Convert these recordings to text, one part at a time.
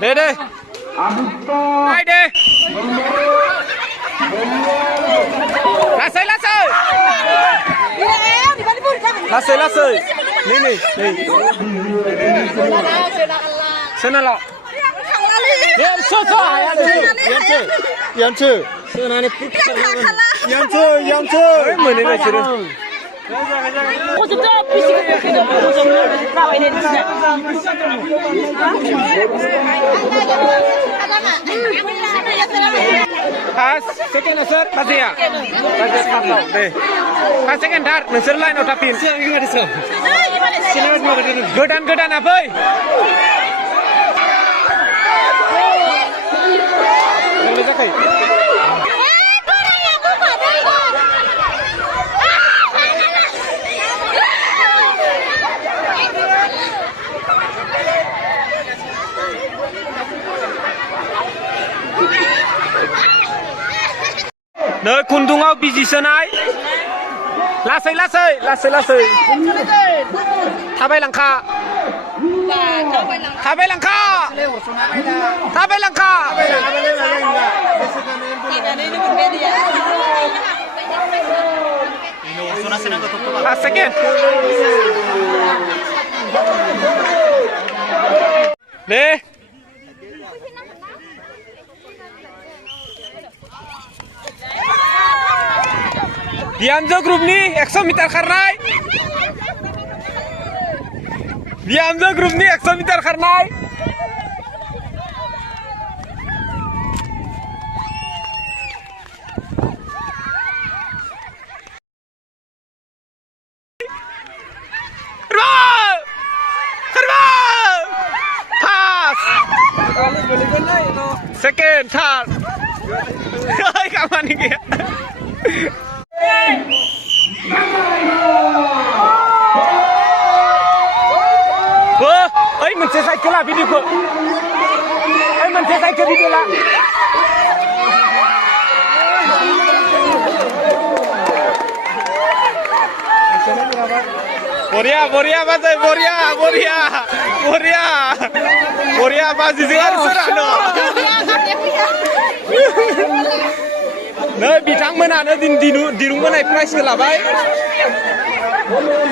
deh deh hai deh lasai lasai lasai lasai nih sana lo yang so yang ce sana nih yang ce mana nih ciri Ojeknya fisik itu ojeknya kawin ini tidak. Pas second nasar pasti ya pasti kapal deh pas second dar nasar lain utapin godan apa boleh kai nơi kundungau biji senai lasai tabai langka second deh Diamjo grup nih 100 meter karnai. Diamjo grup nih 100 meter karnai. Pass. Second, third. Hai kapan nih ya? Mình sai cái là video của mình sẽ sai cái video là Boria bazai Boria bazi zingar serano nơi बिथांमोना नो दिरुंबोनाय प्राइजखौ लाबाय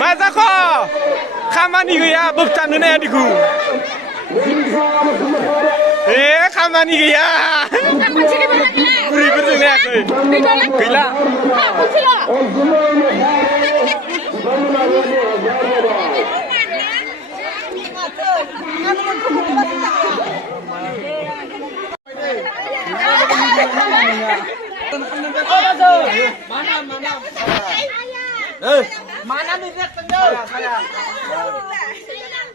मा जाख' खामानि गैया बोबथानो नाया दिखु खामानि गैया बुरैफोरजों नायाखै गैला Mana nih lihat tengah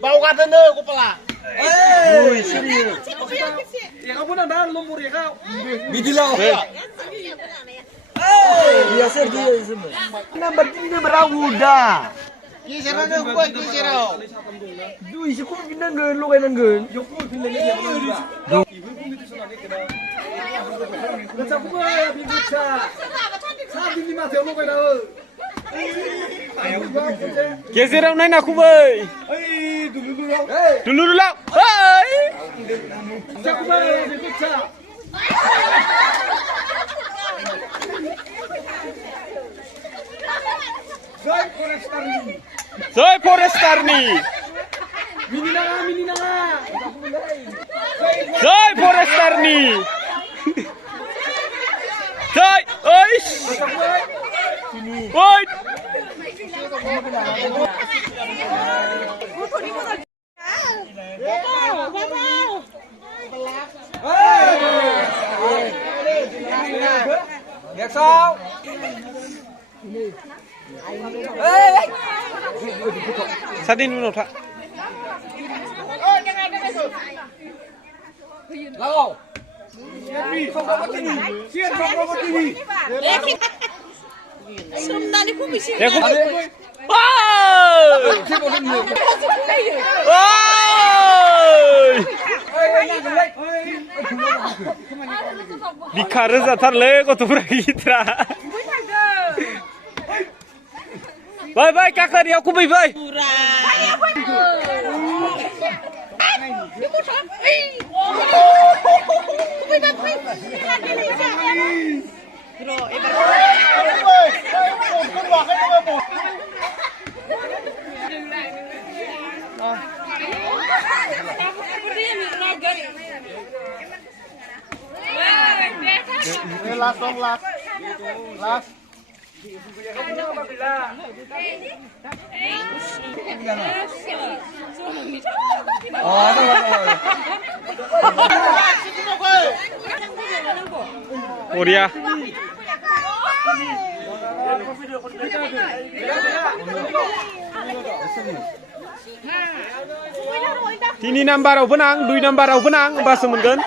bau katanya kepala serius ya kamu nanda lumpur ya kau bidilau biasa dia semua nomor 3 berawuda kisarannya gua kisarau duh isi ku pinanggeun lu kayak nanggeun joku pinanggeun dia Baca buka, baca. Sabi ni mati orang kau dah. Geser orang naik aku boy. Dulu. Hai. Baca buka, baca. Soy Forestarni. Mini nanga. Soy Forestarni. Soy, oi. Oi. Được sao? Sát đi luôn thôi. Lao. Không có cái gì. Xiên không có cái gì. Sumnani ku bisi. Ya ku. Wow! Bicara zatarle gotofra gitra. Bye kakak dia aku bye. Last song last. Last. Oh, Korea. Tini number benang, 2 number benang, bahasa mungkin.